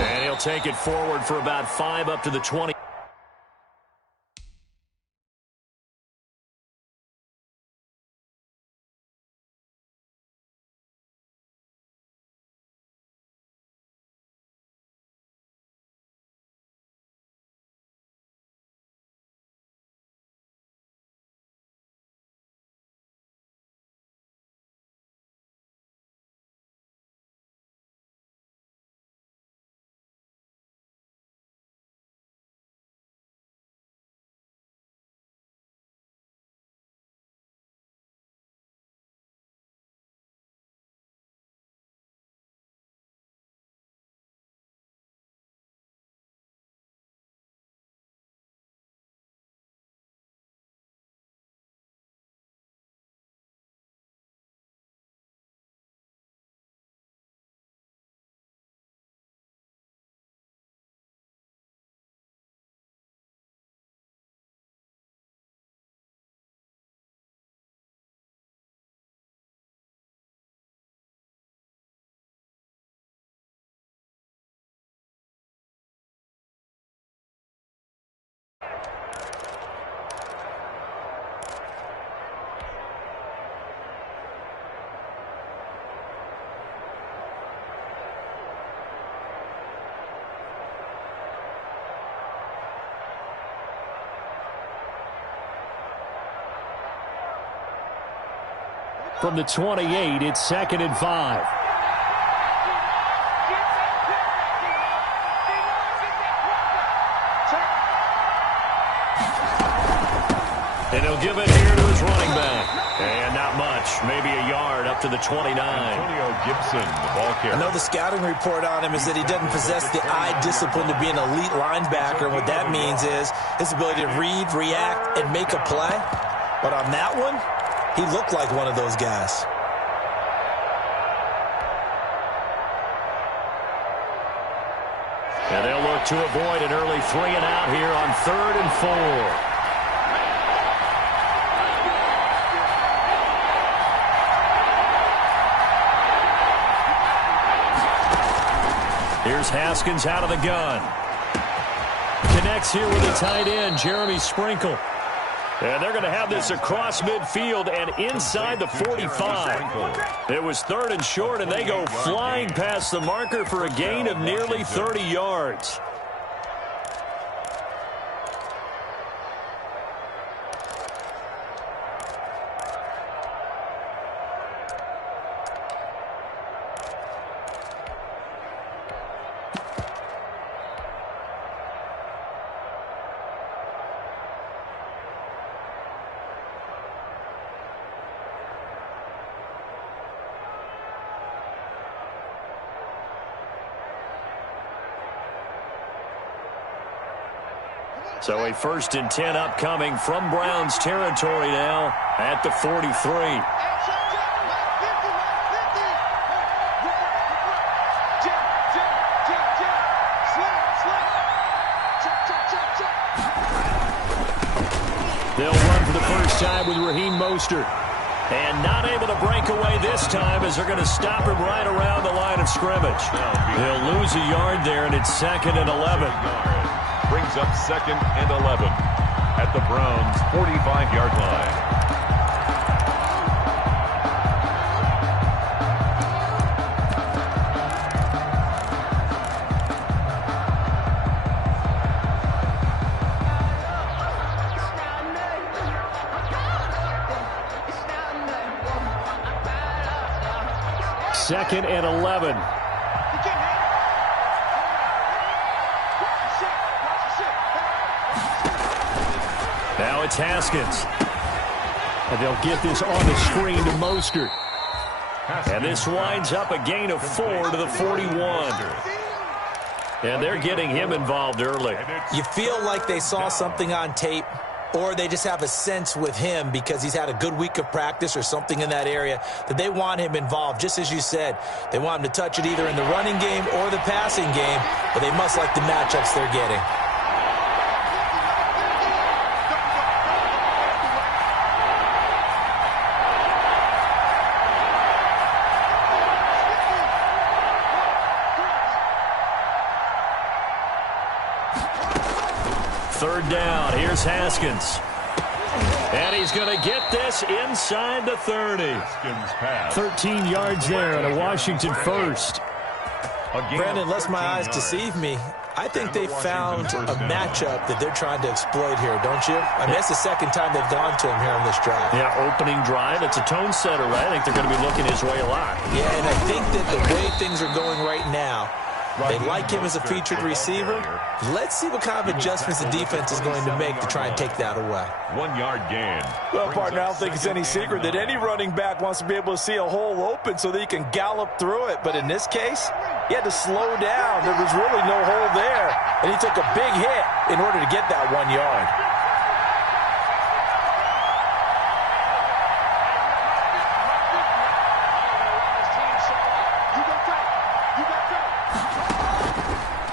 And he'll take it forward for about 5 up to the 20. From the 28, it's 2nd and 5. And he'll give it here to his running back. And not much, maybe a yard up to the 29. Antonio Gibson, the ball carrier. I know the scouting report on him is that he doesn't possess the eye discipline to be an elite linebacker. And what that means is his ability to read, react, and make a play. But on that one, he looked like one of those guys. And they'll look to avoid an early 3 and out here on 3rd and 4. Here's Haskins out of the gun. Connects here with the tight end, Jeremy Sprinkle. And they're going to have this across midfield and inside the 45. It was 3rd and short, and they go flying past the marker for a gain of nearly 30 yards. So a 1st and 10 upcoming from Browns territory now at the 43. They'll run for the first time with Raheem Mostert. And not able to break away this time as they're going to stop him right around the line of scrimmage. They'll lose a yard there, and it's 2nd and 11. Brings up 2nd and 11 at the Browns' 45-yard line. Second and 11. Now it's Haskins. And they'll get this on the screen to Mostert. And this winds up a gain of 4 to the 41. And they're getting him involved early. You feel like they saw something on tape, or they just have a sense with him because he's had a good week of practice or something in that area that they want him involved. Just as you said, they want him to touch it either in the running game or the passing game, but they must like the matchups they're getting. Third down. Here's Haskins. And he's going to get this inside the 30. 13 yards there and a Washington first. Brandon, unless my eyes deceive me, I think they found a matchup that they're trying to exploit here, don't you? I mean, that's the second time they've gone to him here on this drive. Yeah, opening drive. It's a tone setter, right? I think they're going to be looking his way a lot. Yeah, and I think that the way things are going right now, they like him as a featured receiver. Let's see what kind of adjustments the defense is going to make to try and take that away. 1 yard gain. Well, partner, I don't think it's any secret that any running back wants to be able to see a hole open so that he can gallop through it. But in this case, he had to slow down. There was really no hole there, and he took a big hit in order to get that 1 yard.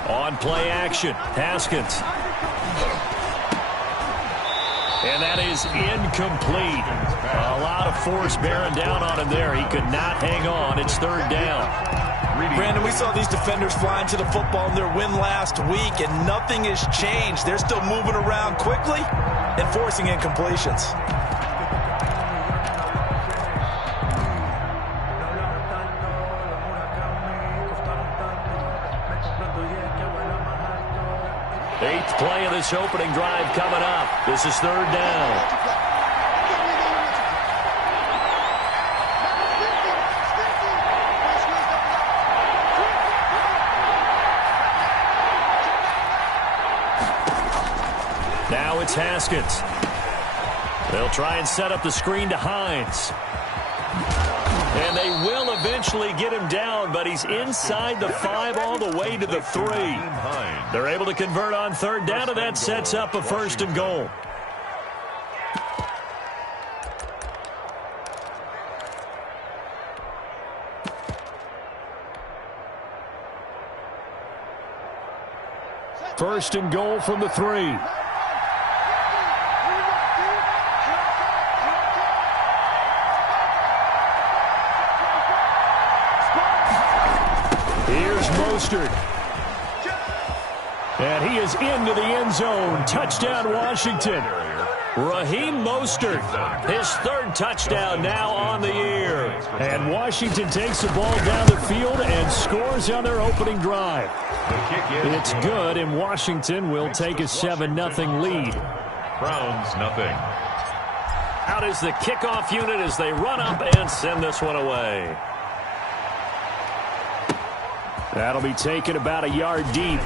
On play action, Haskins. And that is incomplete. A lot of force bearing down on him there. He could not hang on. It's third down. Brandon, we saw these defenders flying to the football in their win last week, and nothing has changed. They're still moving around quickly and forcing incompletions. Eighth play of this opening drive coming up. This is third down. Now it's Haskins. They'll try and set up the screen to Hines. And they will eventually get him down, but he's inside the 5 all the way to the 3. They're able to convert on third down, and that sets up a first and goal. First and goal from the 3. Mostert. And he is into the end zone. Touchdown, Washington. Raheem Mostert, his third touchdown now on the year. And Washington takes the ball down the field and scores on their opening drive. It's good, and Washington will take a 7-0 lead. Browns, nothing. Out is the kickoff unit as they run up and send this one away. That'll be taken about a yard deep.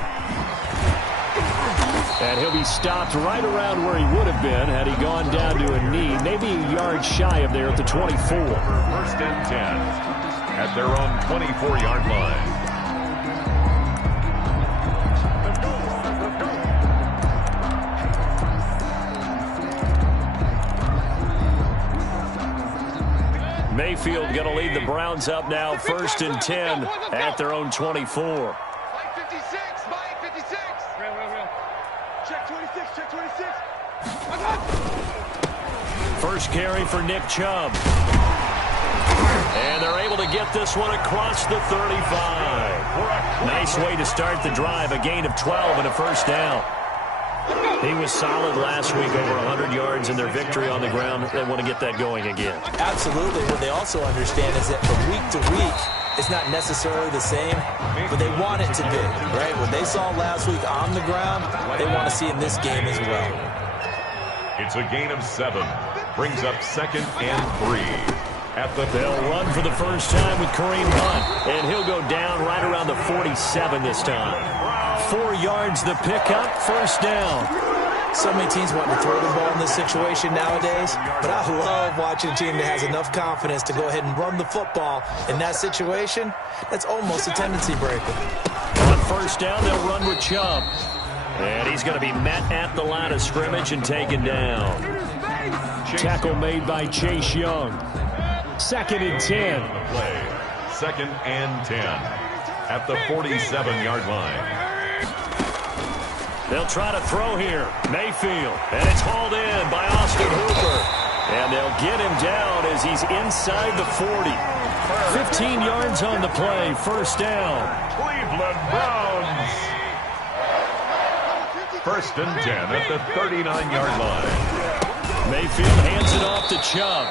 And he'll be stopped right around where he would have been had he gone down to a knee, maybe a yard shy of there at the 24. First and 10 at their own 24-yard line. Mayfield going to lead the Browns up now, first and 10 at their own 24. Mike 56, Mike 56. Check 26, check 26. First carry for Nick Chubb. And they're able to get this one across the 35. Nice way to start the drive, a gain of 12 and a first down. He was solid last week, over 100 yards in their victory on the ground. They want to get that going again. Absolutely. What they also understand is that from week to week, it's not necessarily the same, but they want it to be, right? What they saw last week on the ground, they want to see in this game as well. It's a gain of 7. Brings up second and 3. They'll run for the first time with Kareem Hunt, and he'll go down right around the 47 this time. 4 yards the pickup, first down. So many teams want to throw the ball in this situation nowadays, but I love watching a team that has enough confidence to go ahead and run the football in that situation. That's almost a tendency breaker. On first down, they'll run with Chubb. And he's going to be met at the line of scrimmage and taken down. Tackle made by Chase Young. Second and 10. Second and 10 at the 47-yard line. They'll try to throw here. Mayfield. And it's hauled in by Austin Hooper. And they'll get him down as he's inside the 40. 15 yards on the play. First down. Cleveland Browns. 1st and 10 at the 39-yard line. Mayfield hands it off to Chubb.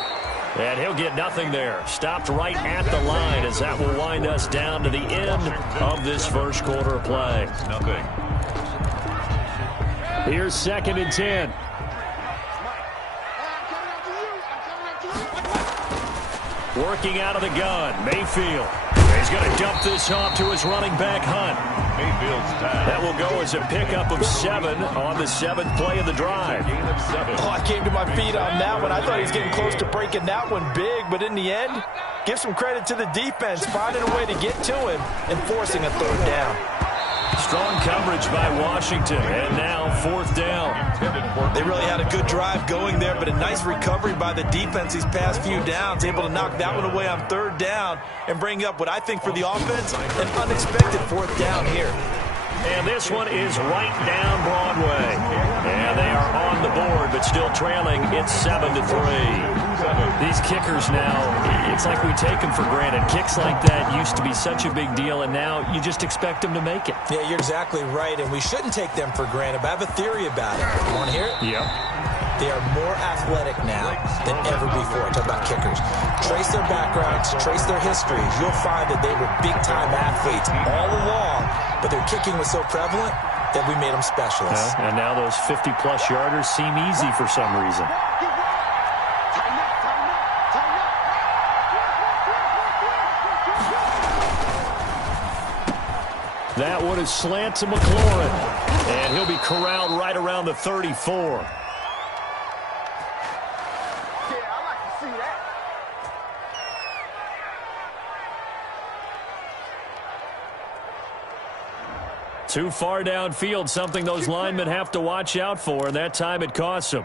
And he'll get nothing there. Stopped right at the line as that will wind us down to the end of this first quarter of play. Nothing. Here's 2nd and 10. Working out of the gun, Mayfield. He's going to dump this off to his running back, Hunt. Mayfield's tag. That will go as a pickup of 7 on the 7th play of the drive. Gain of 7. Oh, I came to my feet on that one. I thought he was getting close to breaking that one big, but in the end, give some credit to the defense, finding a way to get to him and forcing a 3rd down. Strong coverage by Washington, and now 4th down. They really had a good drive going there, but a nice recovery by the defense these past few downs, able to knock that one away on 3rd down and bring up what I think for the offense, an unexpected 4th down here. And this one is right down Broadway. And they are on the board, but still trailing. It's 7-3. These kickers now, it's like we take them for granted. Kicks like that used to be such a big deal, and now you just expect them to make it. Yeah, you're exactly right, and we shouldn't take them for granted, but I have a theory about it. You want to hear it? Yep. They are more athletic now than ever before. Talk about kickers. Trace their backgrounds, trace their histories. You'll find that they were big-time athletes all along, but their kicking was so prevalent that we made them specialists. And now those 50-plus yarders seem easy for some reason. That one is slant to McLaurin, and he'll be corralled right around the 34. Too far downfield, something those linemen have to watch out for, and that time it costs them.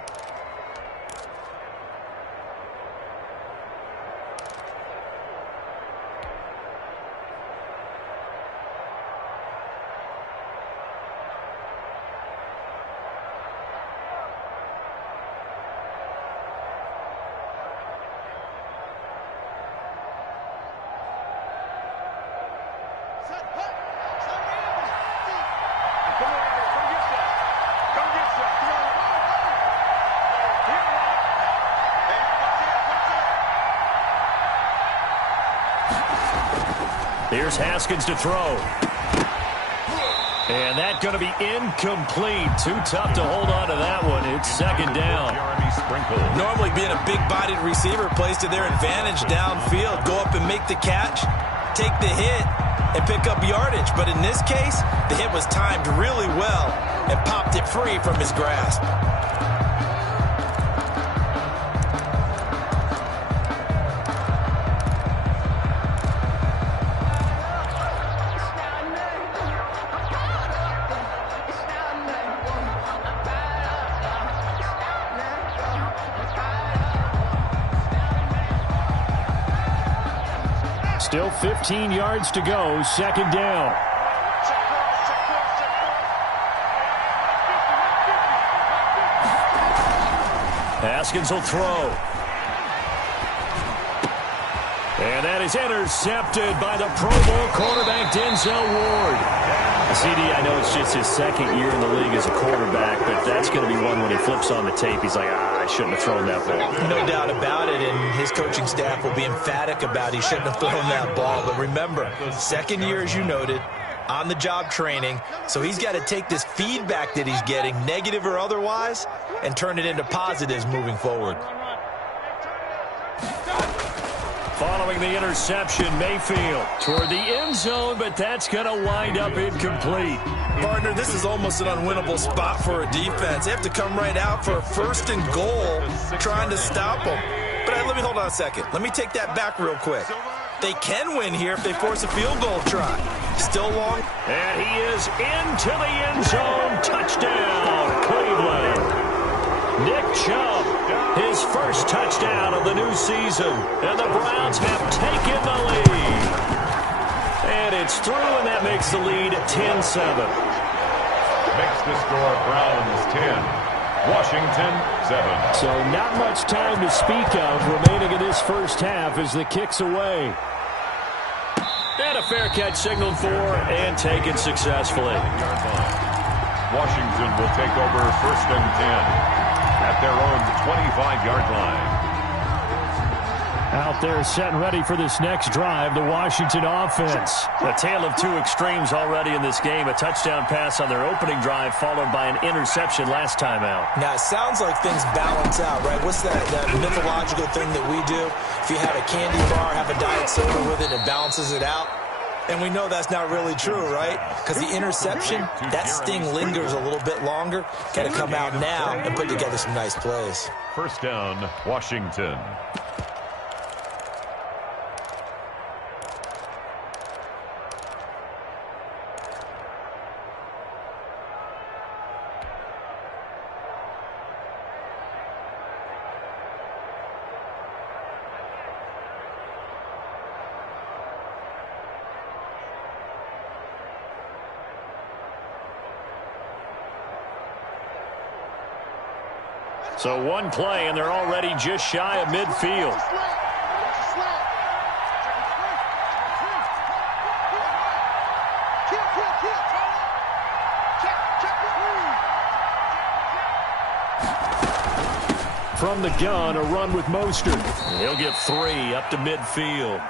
Here's Haskins to throw. And that's going to be incomplete. Too tough to hold on to that one. It's 2nd down. Jeremy Sprinkle. Normally being a big-bodied receiver plays to their advantage downfield. Go up and make the catch, take the hit, and pick up yardage. But in this case, the hit was timed really well and popped it free from his grasp. Still 15 yards to go, 2nd down. Haskins will throw. And that is intercepted by the Pro Bowl quarterback, Denzel Ward. CD, I know it's just his 2nd year in the league as a quarterback, but that's going to be one when he flips on the tape. He's like, I shouldn't have thrown that ball. No doubt about it, and his coaching staff will be emphatic about he shouldn't have thrown that ball. But remember, 2nd year, as you noted, on-the-job training, so he's got to take this feedback that he's getting, negative or otherwise, and turn it into positives moving forward. Following the interception, Mayfield toward the end zone, but that's going to wind up incomplete. Partner, this is almost an unwinnable spot for a defense. They have to come right out for a 1st and goal, trying to stop them. But let me hold on a second. Let me take that back real quick. They can win here if they force a field goal try. Still long. And he is into the end zone. Touchdown, Cleveland. Nick Chubb, his first touchdown of the new season. And the Browns have taken the lead. And it's through, and that makes the lead 10-7. Makes the score Browns 10, Washington 7. So not much time to speak of remaining in this first half as the kick's away. And a fair catch signaled for and taken successfully. Washington will take over 1st and 10 at their own 25-yard line. Out there set and ready for this next drive, the Washington offense. A tale of two extremes already in this game. A touchdown pass on their opening drive followed by an interception last time out. Now, it sounds like things balance out, right? What's that mythological thing that we do? If you have a candy bar, have a diet soda with it, it balances it out. And we know that's not really true, right? Because the interception, that sting lingers a little bit longer. Got to come out now and put together some nice plays. 1st down, Washington. So one play, and they're already just shy of midfield. From the gun, a run with Mostert. He'll get 3 up to midfield.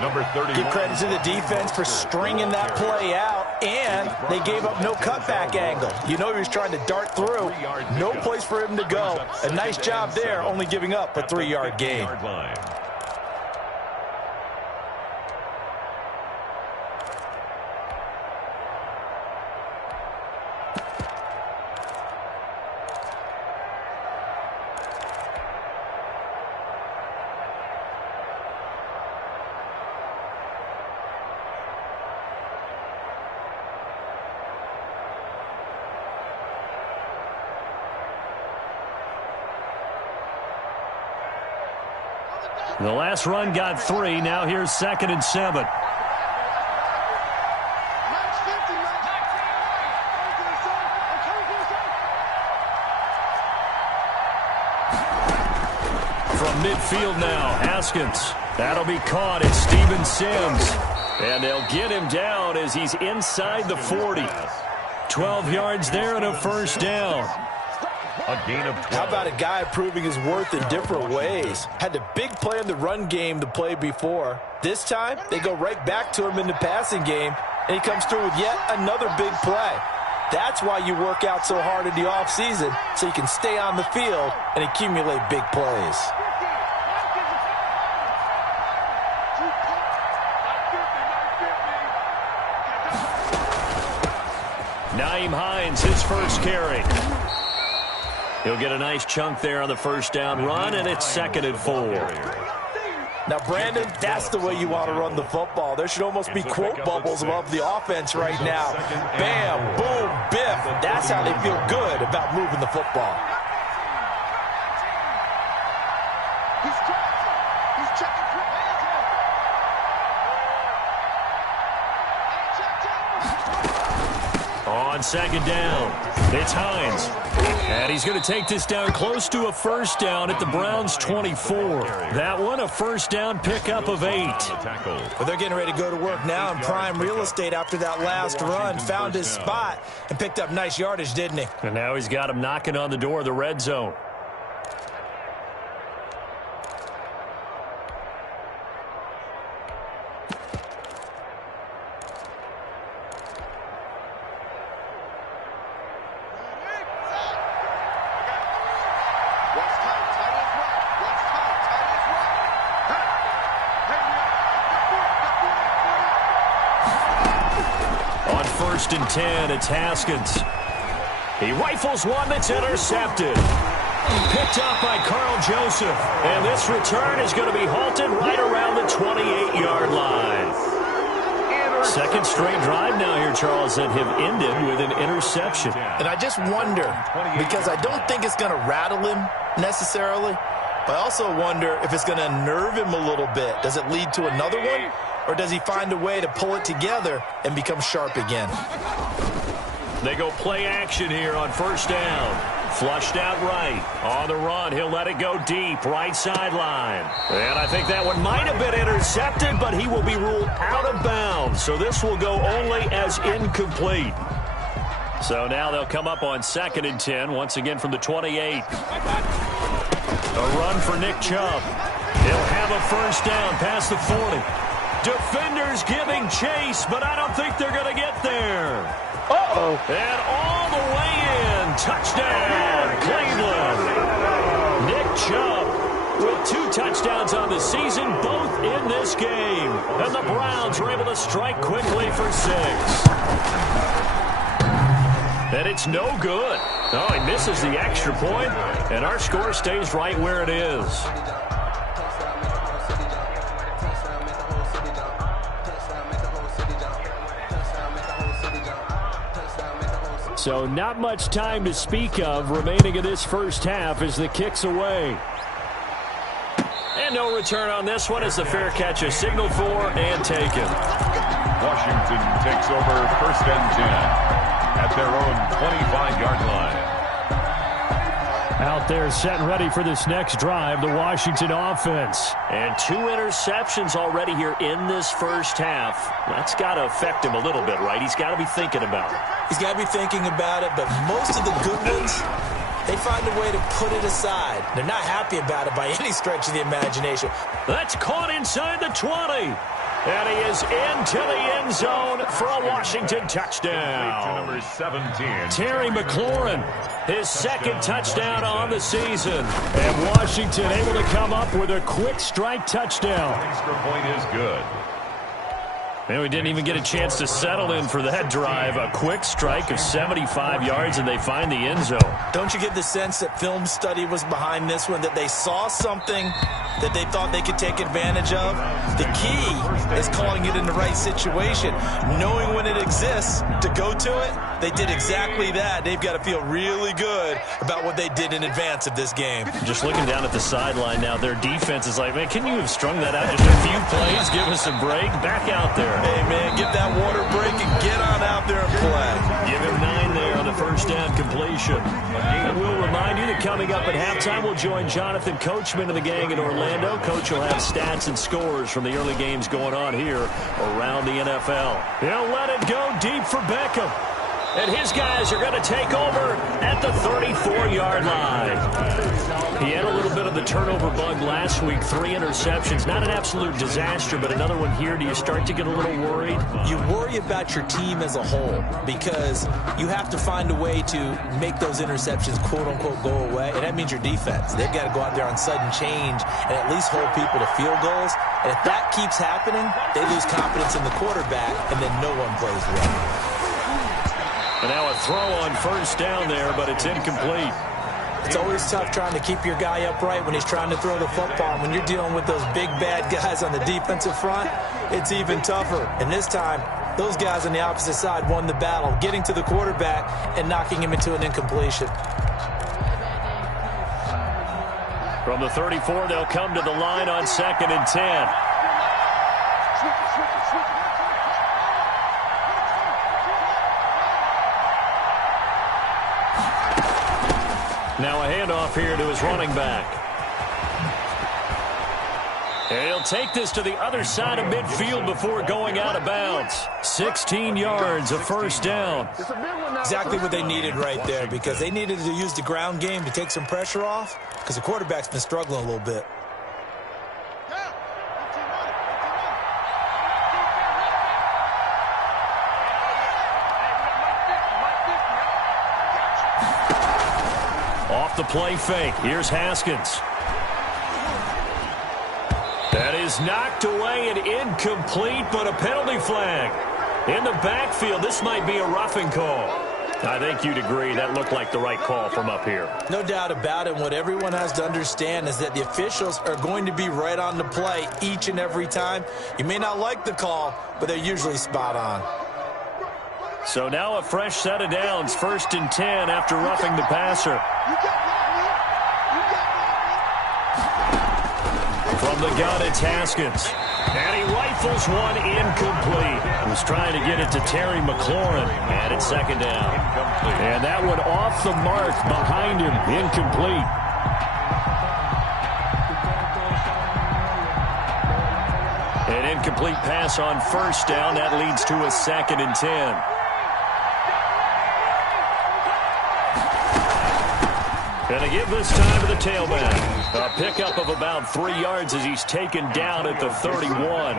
Number 31. Give credit to the defense for stringing that play out, and they gave up no cutback angle. You know he was trying to dart through. No place for him to go. A nice job there, only giving up a 3-yard gain. The last run got 3. Now here's 2nd and 7. From midfield now, Haskins. That'll be caught. It's Steven Sims. And they'll get him down as he's inside the 40. 12 yards there and a 1st down. A gain of 12. How about a guy proving his worth in different ways? Had a big play in the run game to play before. This time, they go right back to him in the passing game, and he comes through with yet another big play. That's why you work out so hard in the offseason, so you can stay on the field and accumulate big plays. Nyheim Hines, his first carry. He'll get a nice chunk there on the 1st down run, and it's 2nd and 4. Now, Brandon, that's the way you want to run the football. There should almost be quote bubbles above the offense right now. Bam, boom, biff. That's how they feel good about moving the football. On 2nd down, it's Hines. And he's going to take this down close to a 1st down at the Browns' 24. That one, a 1st down pickup of 8. Well, they're getting ready to go to work now in prime real estate after that last run. Found his spot and picked up nice yardage, didn't he? And now he's got him knocking on the door of the red zone. On 1st and 10, it's Haskins. He rifles one that's intercepted. Picked up by Carl Joseph. And this return is going to be halted right around the 28-yard line. 2nd straight drive now here, Charles, that have ended with an interception. And I just wonder, because I don't think it's going to rattle him necessarily, but I also wonder if it's going to unnerve him a little bit. Does it lead to another one? Or does he find a way to pull it together and become sharp again? They go play action here on 1st down. Flushed out right. On the run, he'll let it go deep, right sideline. And I think that one might have been intercepted, but he will be ruled out of bounds. So this will go only as incomplete. So now they'll come up on 2nd and 10, once again from the 28. A run for Nick Chubb. He'll have a first down past the 40. Defenders giving chase, but I don't think they're going to get there. Uh-oh. And all the way in. Touchdown, Cleveland. Nick Chubb with 2 touchdowns on the season, both in this game. And the Browns are able to strike quickly for 6. And it's no good. Oh, he misses the extra point, and our score stays right where it is. So not much time to speak of remaining in this first half as the kick's away. And no return on this one as the fair catch is signaled for and taken. Washington takes over 1st and 10 at their own 25-yard line. Out there set and ready for this next drive, the Washington offense. And 2 interceptions already here in this first half. That's got to affect him a little bit, right? He's got to be thinking about it. He's got to be thinking about it, but most of the good ones, they find a way to put it aside. They're not happy about it by any stretch of the imagination. That's caught inside the 20. And he is into the end zone for a Washington touchdown. To number 17. Terry McLaurin, his 2nd touchdown on the season. And Washington able to come up with a quick strike touchdown. Extra point is good. And we didn't even get a chance to settle in for that drive. A quick strike of 75 yards, and they find the end zone. Don't you get the sense that film study was behind this one, that they saw something that they thought they could take advantage of? The key is calling it in the right situation, knowing when it exists to go to it. They did exactly that. They've got to feel really good about what they did in advance of this game. Just looking down at the sideline now, their defense is like, man, can you have strung that out just a few plays? Give us a break. Back out there. Hey, man, get that water break and get on out there and play. Give him 9 there on the first down completion. And we'll remind you that coming up at halftime, we'll join Jonathan Coachman and the gang in Orlando. Coach will have stats and scores from the early games going on here around the NFL. He'll let it go deep for Beckham. And his guys are going to take over at the 34-yard line. He had a little bit of the turnover bug last week, 3 interceptions. Not an absolute disaster, but another one here. Do you start to get a little worried? You worry about your team as a whole because you have to find a way to make those interceptions, quote-unquote, go away. And that means your defense. They've got to go out there on sudden change and at least hold people to field goals. And if that keeps happening, they lose confidence in the quarterback, and then no one plays well. And now a throw on first down there, but it's incomplete. It's always tough trying to keep your guy upright when he's trying to throw the football. When you're dealing with those big, bad guys on the defensive front, it's even tougher. And this time, those guys on the opposite side won the battle, getting to the quarterback and knocking him into an incompletion. From the 34, they'll come to the line on 2nd and 10. Now a handoff here to his running back. And he'll take this to the other side of midfield before going out of bounds. 16 yards, a first down. Exactly what they needed right there because they needed to use the ground game to take some pressure off because the quarterback's been struggling a little bit. Off the play fake. Here's Haskins. That is knocked away and incomplete, but a penalty flag. In the backfield, this might be a roughing call. I think you'd agree that looked like the right call from up here. No doubt about it. What everyone has to understand is that the officials are going to be right on the play each and every time. You may not like the call, but they're usually spot on. So now a fresh set of downs, 1st and 10 after roughing the passer. From the gun, it's Haskins. And he rifles one incomplete. He was trying to get it to Terry McLaurin. And it's 2nd down. And that one off the mark behind him, incomplete. An incomplete pass on 1st down. That leads to a 2nd and 10. And to give this time to the tailback. A pickup of about 3 yards as he's taken down at the 31.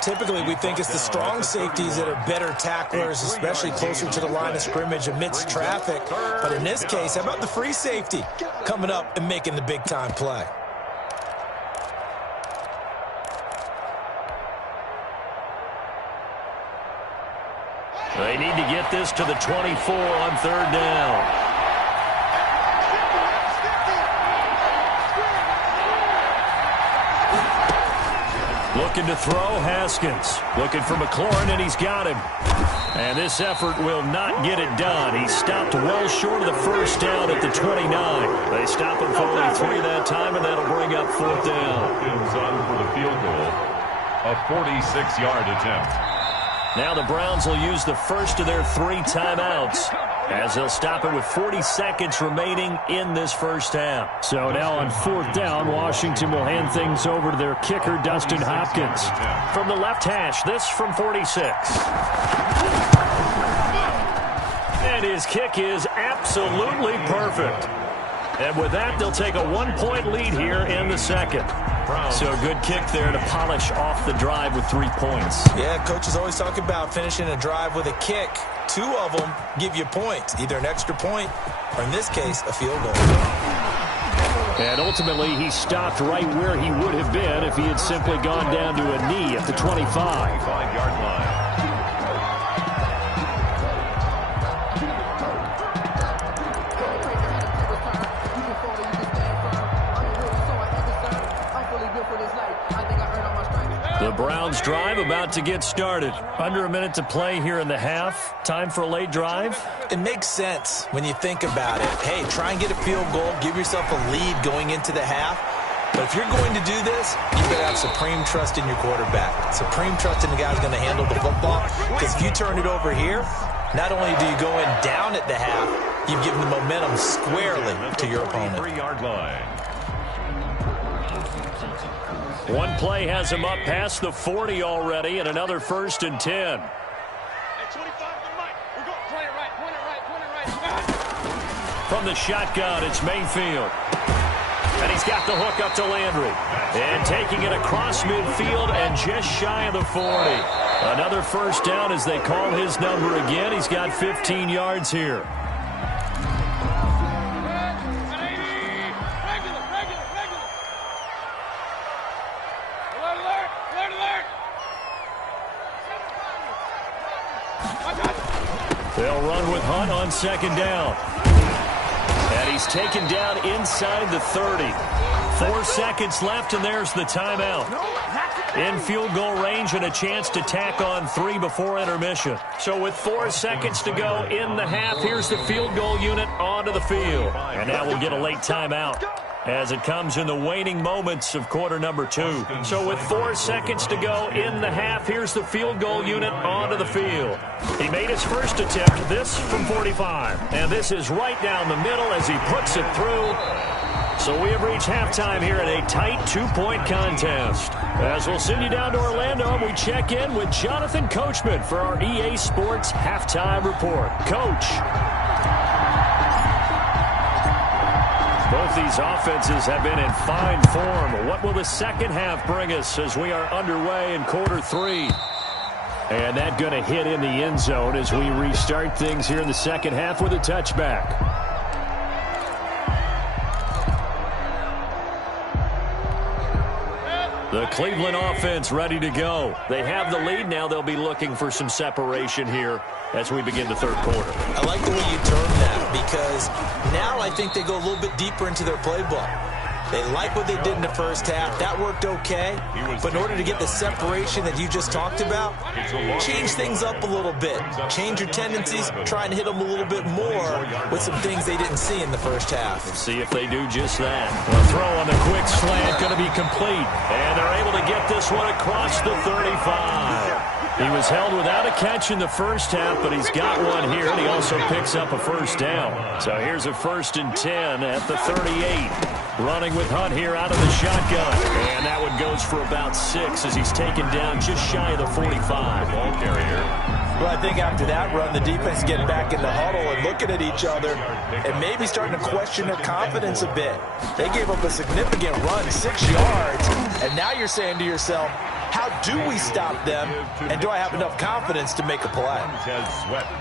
Typically, we think it's the strong safeties that are better tacklers, especially closer to the line of scrimmage amidst traffic. But in this case, how about the free safety coming up and making the big-time play? They need to get this to the 24 on third down. Looking to throw, Haskins. Looking for McLaurin, and he's got him. And this effort will not get it done. He stopped well short of the first down at the 29. They stop him for only 3 that time, and that'll bring up fourth down. Haskins on for the field goal. A 46-yard attempt. Now the Browns will use the first of their 3 timeouts as they'll stop it with 40 seconds remaining in this first half. So now on fourth down, Washington will hand things over to their kicker, Dustin Hopkins. From the left hash, this from 46. And his kick is absolutely perfect. And with that, they'll take a 1-point lead here in the second. So a good kick there to polish off the drive with 3 points. Yeah, coaches always talk about finishing a drive with a kick. 2 of them give you points, either an extra point or, in this case, a field goal. And ultimately, he stopped right where he would have been if he had simply gone down to a knee at the 25. 25-yard line. The Browns drive about to get started. Under a minute to play here in the half. Time for a late drive. It makes sense when you think about it. Hey, try and get a field goal. Give yourself a lead going into the half. But if you're going to do this, you better have supreme trust in your quarterback. Supreme trust in the guy who's going to handle the football. Because if you turn it over here, not only do you go in down at the half, you've given the momentum squarely to your opponent. 3-yard line. One play has him up past the 40 already, and another 1st and 10. Hey, 25 to Mike. We're going to play it right. Point it right. From the shotgun, it's Mayfield. And he's got the hook up to Landry. And taking it across midfield and just shy of the 40. Another first down as they call his number again. He's got 15 yards here. They'll run with Hunt on second down. And he's taken down inside the 30. 4 seconds left, and there's the timeout. In field goal range and a chance to tack on 3 before intermission. So with 4 seconds to go in the half, here's the field goal unit onto the field. And now we'll get a late timeout as it comes in the waning moments of quarter number 2. So with 4 seconds to go in the half, here's the field goal unit onto the field. He made his first attempt, this from 45. And this is right down the middle as he puts it through. So we have reached halftime here in a tight 2-point contest. As we'll send you down to Orlando, we check in with Jonathan Coachman for our EA Sports Halftime Report. Coach. Both these offenses have been in fine form. What will the second half bring us as we are underway in quarter 3? And that going to hit in the end zone as we restart things here in the second half with a touchback. The Cleveland offense ready to go. They have the lead. Now they'll be looking for some separation here as we begin the third quarter. I like the way you term that because now I think they go a little bit deeper into their playbook. They like what they did in the first half. That worked okay. But in order to get the separation that you just talked about, change things up a little bit. Change your tendencies. Try and hit them a little bit more with some things they didn't see in the first half. See if they do just that. The throw on the quick slant going to be complete. And they're able to get this one across the 35. He was held without a catch in the first half, but he's got one here, and he also picks up a first down. So here's a 1st and 10 at the 38. Running with Hunt here out of the shotgun. And that one goes for about 6 as he's taken down just shy of the 45. Ball carrier. Well, I think after that run, the defense is getting back in the huddle and looking at each other and maybe starting to question their confidence a bit. They gave up a significant run, 6 yards, and now you're saying to yourself, how do we stop them, and do I have enough confidence to make a play?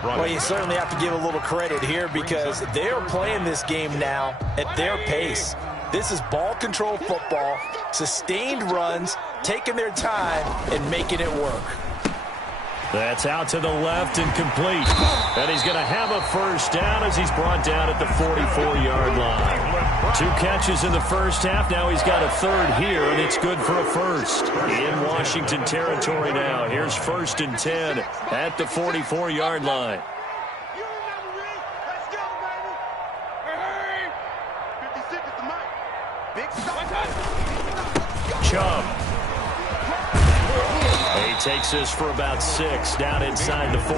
Well, you certainly have to give a little credit here because they are playing this game now at their pace. This is ball control football, sustained runs, taking their time, and making it work. That's out to the left and complete. And he's going to have a first down as he's brought down at the 44-yard line. 2 catches in the first half. Now he's got a third here, and it's good for a first. In Washington territory now. Here's 1st and 10 at the 44-yard line. Chubb. He takes this for about 6 down inside the 40.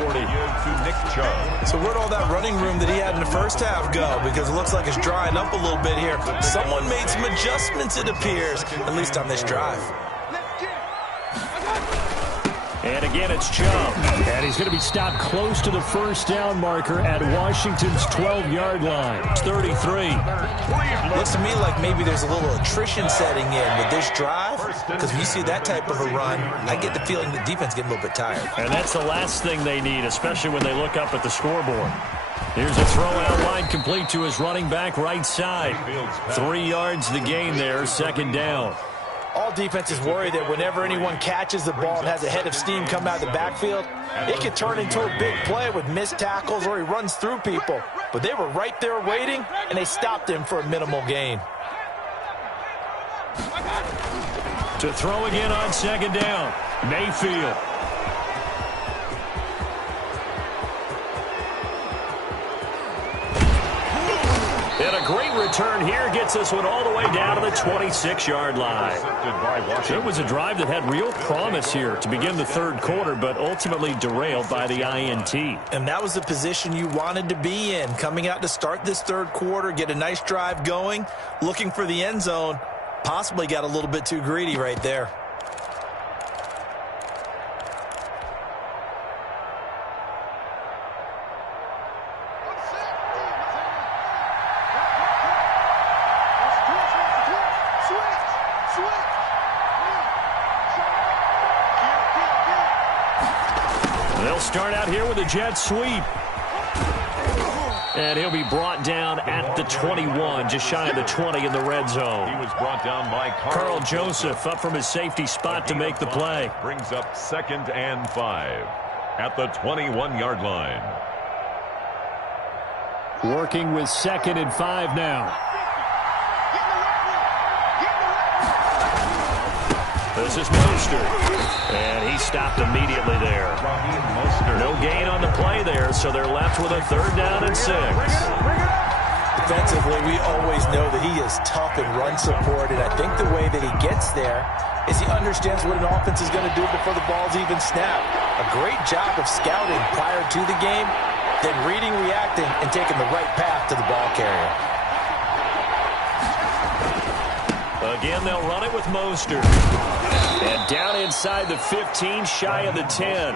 So where'd all that running room that he had in the first half go? Because it looks like it's drying up a little bit here. Someone made some adjustments, it appears, at least on this drive. And again, it's Chubb. And he's going to be stopped close to the first down marker at Washington's 12-yard line. It's 33. Looks to me like maybe there's a little attrition setting in with this drive. Because when you see that type of a run, I get the feeling the defense getting a little bit tired. And that's the last thing they need, especially when they look up at the scoreboard. Here's a throw out line complete to his running back right side. 3 yards the gain there, 2nd down. All defenses worry that whenever anyone catches the ball and has a head of steam come out of the backfield, it could turn into a big play with missed tackles or he runs through people. But they were right there waiting, and they stopped him for a minimal gain. To throw again on 2nd down, Mayfield. And a great return here gets this one all the way down to the 26-yard line. It was a drive that had real promise here to begin the 3rd quarter, but ultimately derailed by the INT. And that was the position you wanted to be in, coming out to start this 3rd quarter, get a nice drive going, looking for the end zone. Possibly got a little bit too greedy right there. They'll start out here with a jet sweep. And he'll be brought down at the 21, just shy of the 20 in the red zone. He was brought down by Carl Joseph up from his safety spot to make the play. Brings up 2nd and 5 at the 21-yard line. Working with 2nd and 5 now. This is Mostert. And he stopped immediately there. No gain on the play there, so they're left with a 3rd down and 6. Defensively, we always know that he is tough in run support, and I think the way that he gets there is he understands what an offense is going to do before the ball's even snapped. A great job of scouting prior to the game, then reading, reacting, and taking the right path to the ball carrier. Again, they'll run it with Mostert. And down inside the 15, shy of the 10.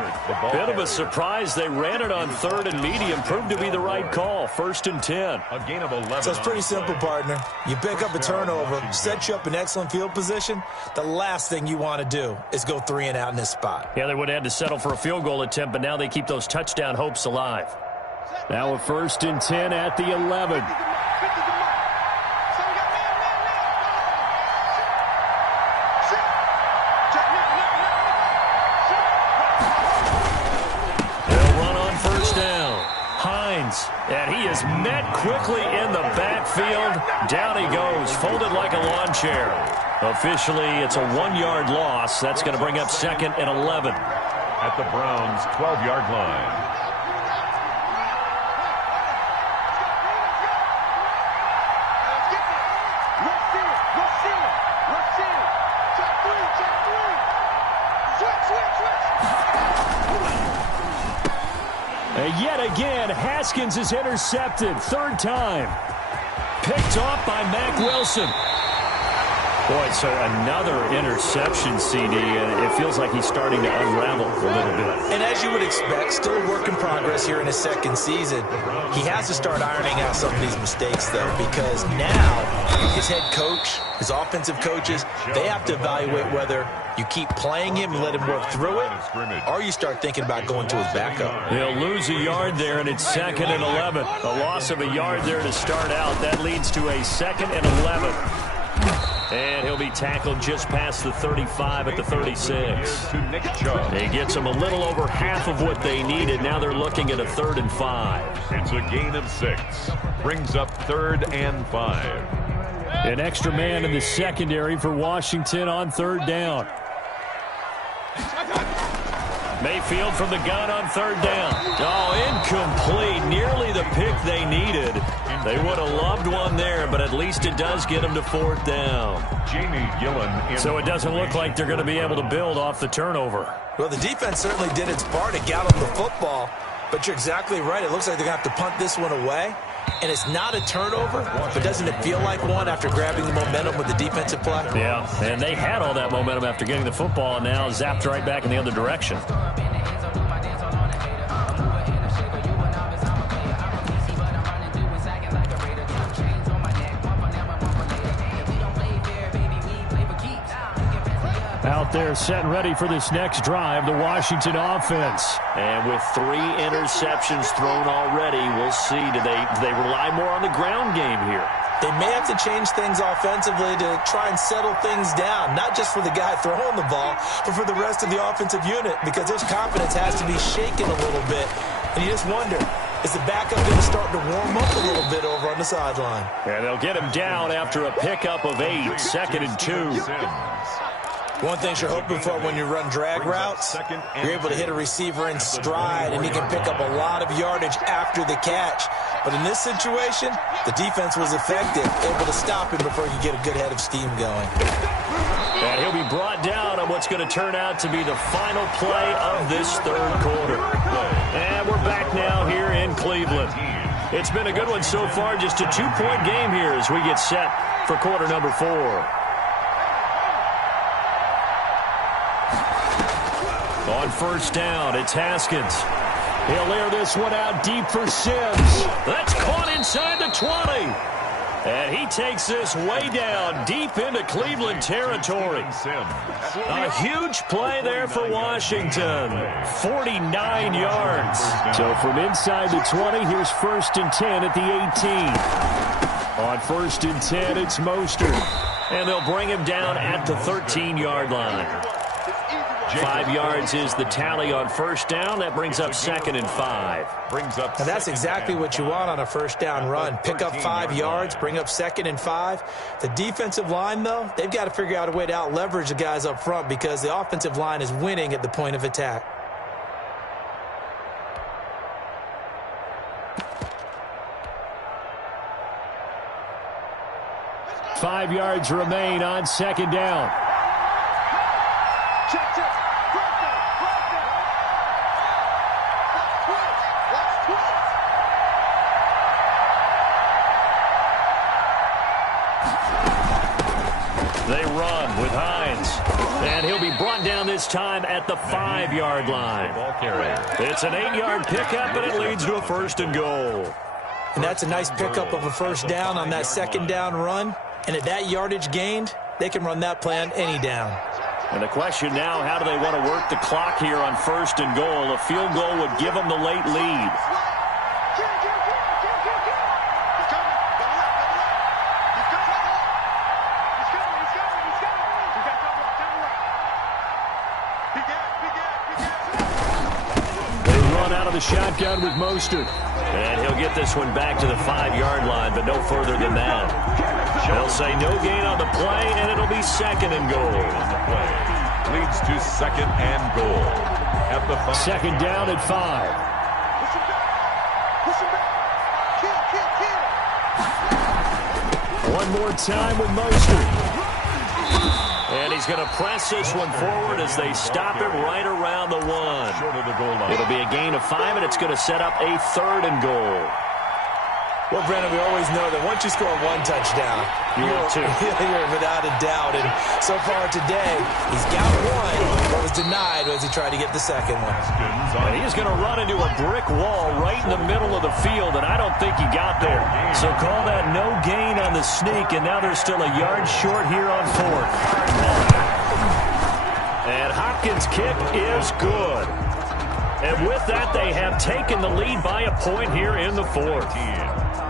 Bit of a surprise. They ran it on 3rd and medium. Proved to be the right call. 1st and 10. A gain of 11. So it's pretty simple, partner. You pick up a turnover, set you up in excellent field position. The last thing you want to do is go 3 and out in this spot. Yeah, they would have had to settle for a field goal attempt, but now they keep those touchdown hopes alive. Now a 1st and 10 at the 11. And he is met quickly in the backfield. Down he goes, folded like a lawn chair. Officially, it's a 1-yard loss. That's going to bring up 2nd and 11. At the Browns' 12-yard line. And yet again, Haskins is intercepted. 3rd time. picked off by Mack Wilson. Boy, so another interception, CD, and it feels like he's starting to unravel a little bit. And as you would expect, still a work in progress here in his second season. He has to start ironing out some of these mistakes, though, because now his head coach, his offensive coaches, they have to evaluate whether you keep playing him and let him work through it, or you start thinking about going to his backup. He'll lose a yard there, and it's 2nd and 11. A loss of a yard there to start out. That leads to a 2nd and 11. And he'll be tackled just past the 35 at the 36. He gets them a little over half of what they needed. Now they're looking at a 3rd and 5. It's a gain of 6. Brings up 3rd and 5. An extra man in the secondary for Washington on 3rd down. Mayfield from the gun on 3rd down. Oh, incomplete. Nearly the pick they needed. They would have loved one there, but at least it does get them to 4th down. Jamie Gillen. So it doesn't look like they're going to be able to build off the turnover. Well, the defense certainly did its part to gallop the football, but you're exactly right. It looks like they're going to have to punt this one away, and it's not a turnover, but doesn't it feel like one after grabbing the momentum with the defensive play? Yeah, and they had all that momentum after getting the football, and now zapped right back in the other direction. Out there set and ready for this next drive, the Washington offense. And with 3 interceptions thrown already, we'll see. Do they rely more on the ground game here? They may have to change things offensively to try and settle things down, not just for the guy throwing the ball, but for the rest of the offensive unit, because their confidence has to be shaken a little bit. And you just wonder, is the backup going to start to warm up a little bit over on the sideline? And they'll get him down after a pickup of 8, 2nd and 2. One thing you're hoping for when you run drag routes, you're able to hit a receiver in stride, and he can pick up a lot of yardage after the catch. But in this situation, the defense was effective, able to stop him before he could get a good head of steam going. And he'll be brought down on what's going to turn out to be the final play of this 3rd quarter. And we're back now here in Cleveland. It's been a good one so far, just a 2-point game here as we get set for quarter number 4. On 1st down, it's Haskins. He'll air this one out deep for Sims. That's caught inside the 20. And he takes this way down deep into Cleveland territory. A huge play there for Washington. 49 yards. So from inside the 20, here's 1st and 10 at the 18. On 1st and 10, it's Mostert. And they'll bring him down at the 13-yard line. 5 yards is the tally on 1st down. That brings up 2nd and 5. And that's exactly what you want on a 1st down run. Pick up 5 yards, bring up 2nd and 5. The defensive line, though, they've got to figure out a way to out-leverage the guys up front because the offensive line is winning at the point of attack. Five yards remain on 2nd down. Check, check. They run with Hines. And he'll be brought down this time at the 5-yard line. It's an 8-yard pickup, and it leads to a 1st and goal. And that's a nice pickup of a 1st down on that 2nd down run. And at that yardage gained, they can run that play on any down. And the question now, how do they want to work the clock here on 1st and goal? A field goal would give them the late lead. They run out of the shotgun with Mostert. And he'll get this one back to the 5-yard line, but no further than that. They'll say no gain on the play, and it'll be 2nd and goal. Leads to 2nd and goal. At the 5. 2nd down at 5. One more time with Mostert. And he's going to press this one forward as they stop him right around the 1. Short of the goal line. It'll be a gain of 5, and it's going to set up a 3rd and goal. Well, Brandon, we always know that once you score one touchdown, you're without a doubt. And so far today, he's got one, but was denied as he tried to get the second one. And he's going to run into a brick wall right in the middle of the field, and I don't think he got there. So call that no gain on the sneak, and now they're still a yard short here on fourth. And Hopkins' kick is good. And with that, they have taken the lead by a point here in the fourth.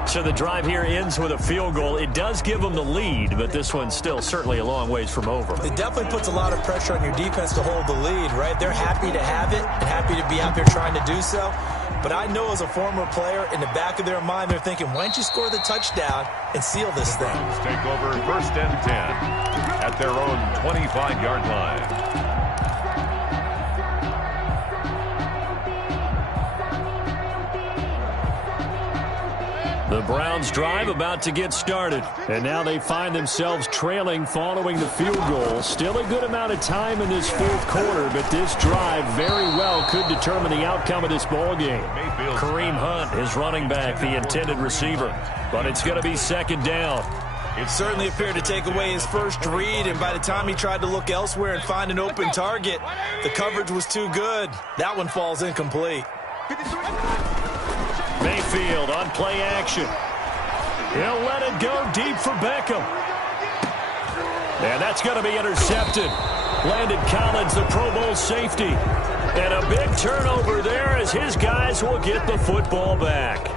So the drive here ends with a field goal. It does give them the lead, but this one's still certainly a long ways from over. It definitely puts a lot of pressure on your defense to hold the lead, right? They're happy to have it and happy to be out there trying to do so. But I know as a former player, in the back of their mind, they're thinking, why don't you score the touchdown and seal this thing? Take over first and 10 at their own 25-yard line. The Browns drive about to get started. And now they find themselves trailing following the field goal. Still a good amount of time in this fourth quarter, but this drive very well could determine the outcome of this ball game. Kareem Hunt is running back, the intended receiver. But it's going to be second down. It certainly appeared to take away his first read, and by the time he tried to look elsewhere and find an open target, the coverage was too good. That one falls incomplete. Mayfield on play action. He'll let it go deep for Beckham. And that's going to be intercepted. Landon Collins, the Pro Bowl safety. And a big turnover there as his guys will get the football back.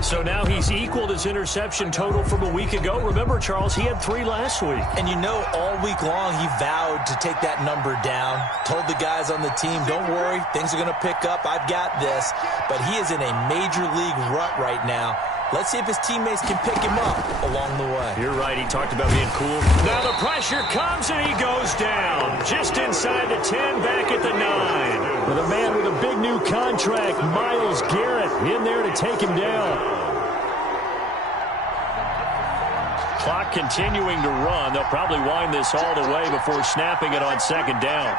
So now he's equaled his interception total from a week ago. Remember, Charles, he had 3 last week. And you know, all week long he vowed to take that number down. Told the guys on the team, don't worry, things are going to pick up. I've got this. But he is in a major league rut right now. Let's see if his teammates can pick him up along the way. You're right. He talked about being cool. Now the pressure comes and he goes down. Just inside the 10, back at the 9. With a man with a big new contract, Myles Garrett, in there to take him down. Clock continuing to run. They'll probably wind this all the way before snapping it on second down.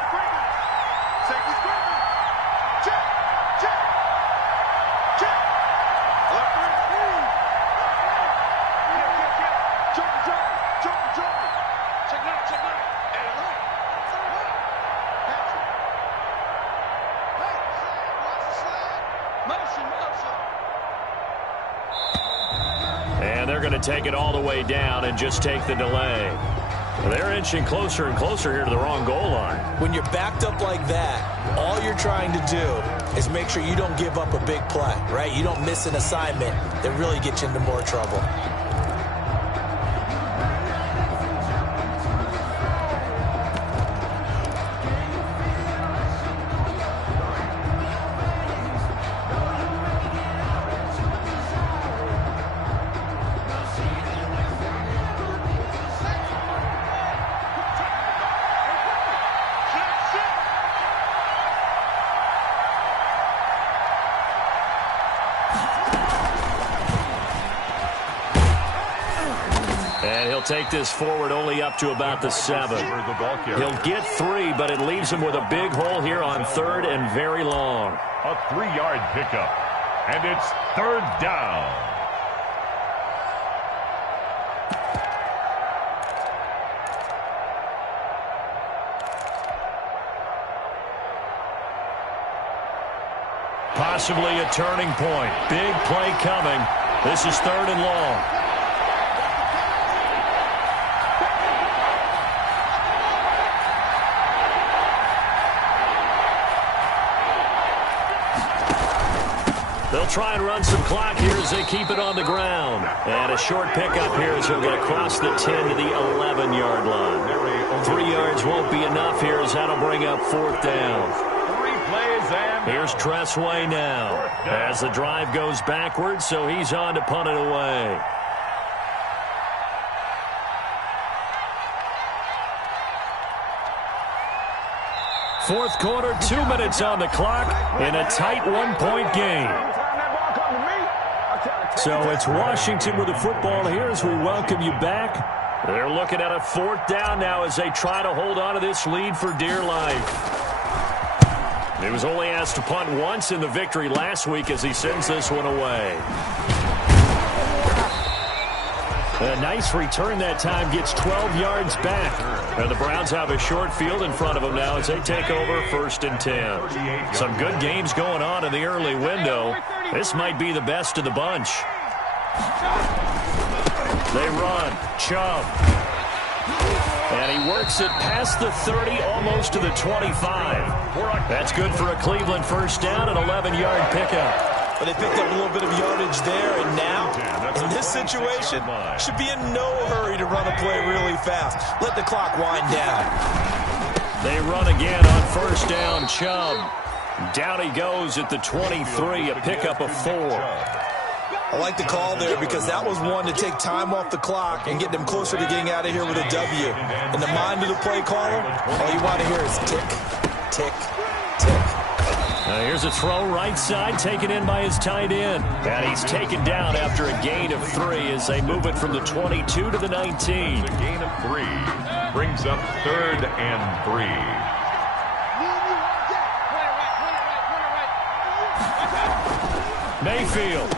Take it all the way down and just take the delay. They're inching closer and closer here to the wrong goal line. When you're backed up like that, all you're trying to do is make sure you don't give up a big play, right? You don't miss an assignment that really gets you into more trouble. Take this forward only up to about the 7. He'll get 3, but it leaves him with a big hole here on 3rd and very long. A 3-yard pickup, and it's 3rd down. Possibly a turning point. Big play coming. This is 3rd and long. They'll try and run some clock here as they keep it on the ground. And a short pickup here as he'll get across the 10 to the 11-yard line. 3 yards won't be enough here as that'll bring up 4th down. 3 plays and here's Tressway now as the drive goes backwards, so he's on to punt it away. Fourth quarter, 2 minutes on the clock in a tight 1-point game. So it's Washington with the football here as we welcome you back. They're looking at a 4th down now as they try to hold on to this lead for dear life. He was only asked to punt once in the victory last week as he sends this one away. A nice return that time, gets 12 yards back. And the Browns have a short field in front of them now as they take over 1st and 10. Some good games going on in the early window. This might be the best of the bunch. They run. Chubb. And he works it past the 30, almost to the 25. That's good for a Cleveland first down, an 11-yard pickup. But they picked up a little bit of yardage there, and now, in this situation, should be in no hurry to run a play really fast. Let the clock wind down. They run again on first down. Chubb. Down he goes at the 23, a pickup of 4. I like the call there because that was one to take time off the clock and get them closer to getting out of here with a W. In the mind of the play caller, all you want to hear is tick, tick, tick. Now here's a throw right side, taken in by his tight end. And he's taken down after a gain of 3 as they move it from the 22 to the 19. The gain of 3 brings up 3rd and 3. Mayfield.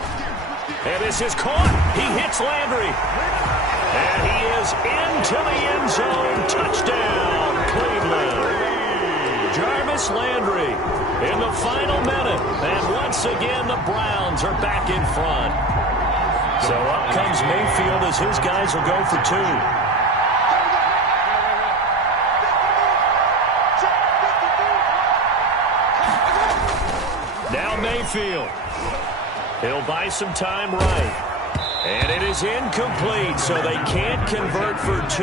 And this is caught. He hits Landry. And he is into the end zone. Touchdown, Cleveland. Jarvis Landry in the final minute. And once again, the Browns are back in front. So up comes Mayfield as his guys will go for 2. Now Mayfield. He'll buy some time right. And it is incomplete, so they can't convert for 2.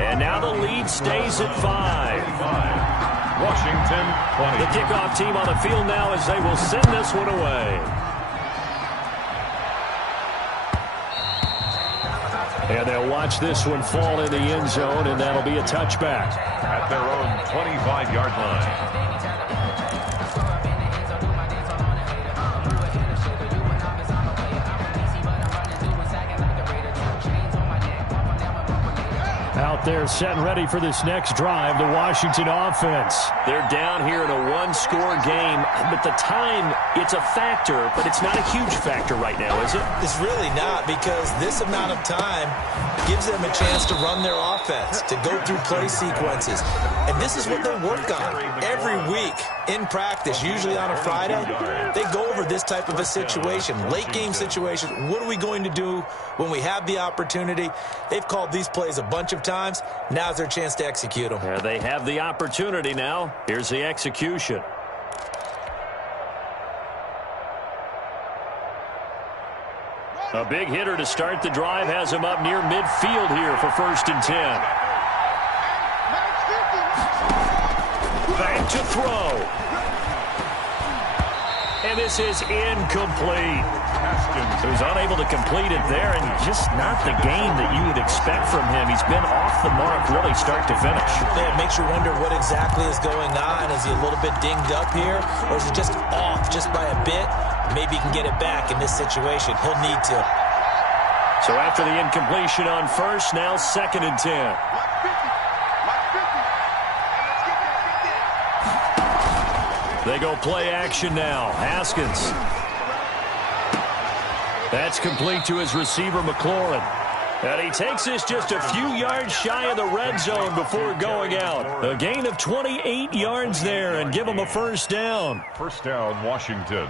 And now the lead stays at 5. Washington 20. The kickoff team on the field now as they will send this one away. And they'll watch this one fall in the end zone, and that'll be a touchback. At their own 25-yard line. Out there set and ready for this next drive, the Washington offense. They're down here in a one-score game, but the time, it's a factor, but it's not a huge factor right now, is it? It's really not, because this amount of time gives them a chance to run their offense, to go through play sequences. And this is what they work on every week in practice, usually on a Friday. They go over this type of a situation, late-game situation. What are we going to do when we have the opportunity? They've called these plays a bunch of times. Now's their chance to execute them. Yeah, they have the opportunity now. Here's the execution. A big hitter to start the drive has him up near midfield here for 1st and 10. Back to throw. And this is incomplete. He was unable to complete it there, and just not the game that you would expect from him. He's been off the mark really start to finish. Yeah, it makes you wonder what exactly is going on. Is he a little bit dinged up here, or is he just off just by a bit? Maybe he can get it back in this situation. He'll need to. So after the incompletion on first, now 2nd and 10. They go play action now. Haskins. That's complete to his receiver, McLaurin. And he takes this just a few yards shy of the red zone before going out. A gain of 28 yards there and give him a first down. First down, Washington.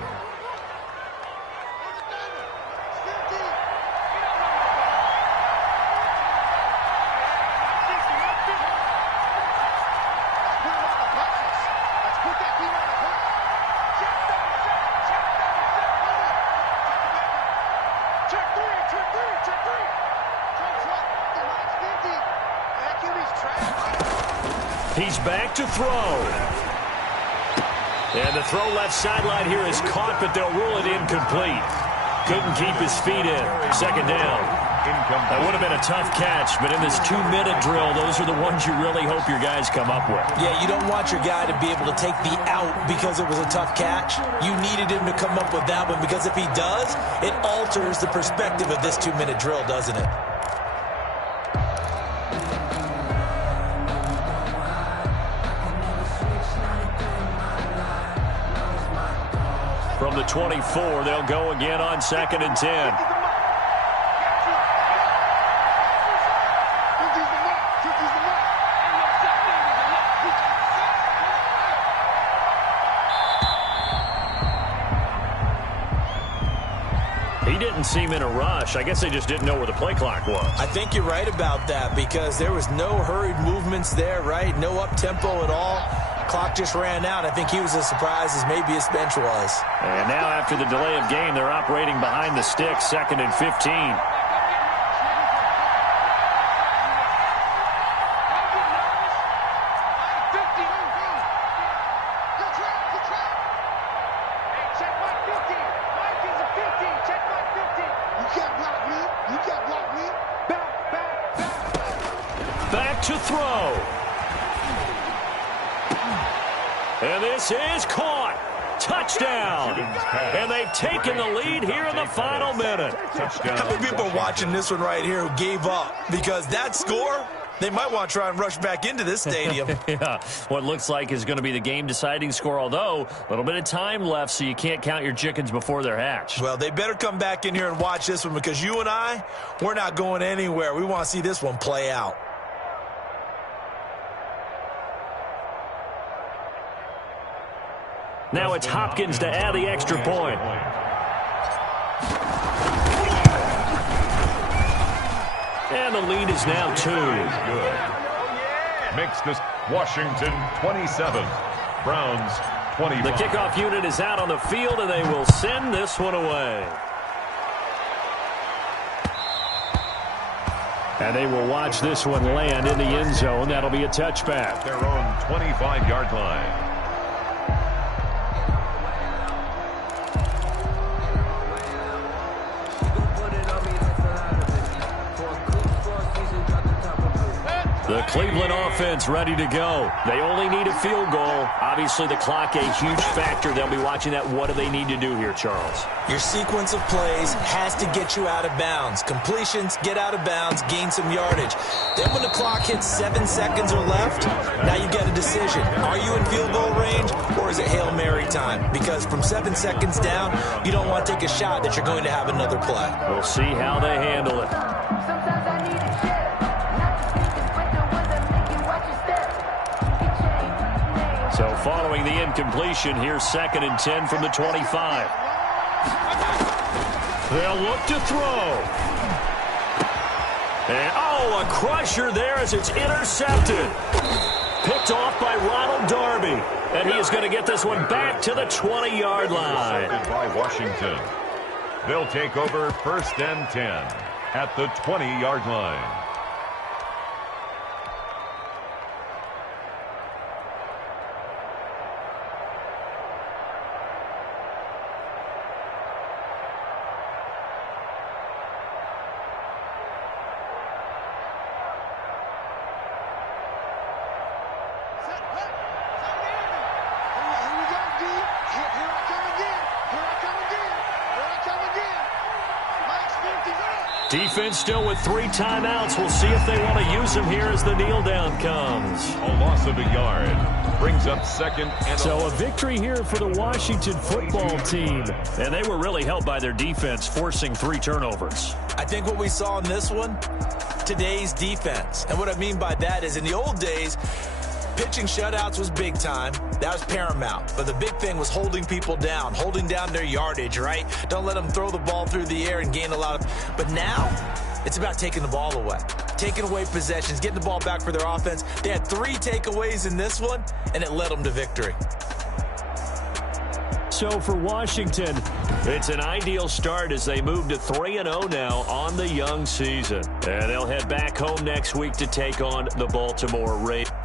He's back to throw. And the throw left sideline here is caught, but they'll rule it incomplete. Couldn't keep his feet in. 2nd down. That would have been a tough catch, but in this 2-minute drill, those are the ones you really hope your guys come up with. Yeah, you don't want your guy to be able to take the out because it was a tough catch. You needed him to come up with that one, because if he does, it alters the perspective of this 2-minute drill, doesn't it? From the 24, they'll go again on 2nd and 10. didn't seem in a rush. I guess they just didn't know where the play clock was. I think you're right about that because there was no hurried movements there, right? No up-tempo at all. Clock just ran out. I think he was as surprised as maybe his bench was. And now after the delay of game, they're operating behind the sticks, 2nd and 15. Back to throw. And this is caught. Touchdown. And they've taken the lead here in the final minute. How many people are watching this one right here who gave up? Because that score, they might want to try and rush back into this stadium. Yeah, what looks like is going to be the game-deciding score, although a little bit of time left, so you can't count your chickens before they're hatched. Well, they better come back in here and watch this one because you and I, we're not going anywhere. We want to see this one play out. Now it's Hopkins to add the extra point. And the lead is now 2. Good. Makes this Washington 27, Browns 25. The kickoff unit is out on the field, and they will send this one away. And they will watch this one land in the end zone. That'll be a touchback. Their own 25-yard line. The Cleveland offense ready to go. They only need a field goal. Obviously, the clock a huge factor. They'll be watching that. What do they need to do here, Charles? Your sequence of plays has to get you out of bounds. Completions, get out of bounds, gain some yardage. Then when the clock hits 7 seconds or left, now you get a decision. Are you in field goal range or is it Hail Mary time? Because from 7 seconds down, you don't want to take a shot that you're going to have another play. We'll see how they handle it. So following the incompletion, here's 2nd and 10 from the 25. They'll look to throw. And, a crusher there as it's intercepted. Picked off by Ronald Darby. And he is going to get this one back to the 20-yard line. By Washington. They'll take over 1st and 10 at the 20-yard line. Defense still with 3 timeouts. We'll see if they want to use them here as the kneel down comes. A loss of a yard brings up 2nd and So a victory here for the Washington football team. And they were really helped by their defense, forcing 3 turnovers. I think what we saw in this one, today's defense. And what I mean by that is in the old days, pitching shutouts was big time. That was paramount. But the big thing was holding people down, holding down their yardage, right? Don't let them throw the ball through the air and gain a lot of... But now, it's about taking the ball away. Taking away possessions, getting the ball back for their offense. They had 3 takeaways in this one, and it led them to victory. So for Washington, it's an ideal start as they move to 3-0 now on the young season. And they'll head back home next week to take on the Baltimore Ravens.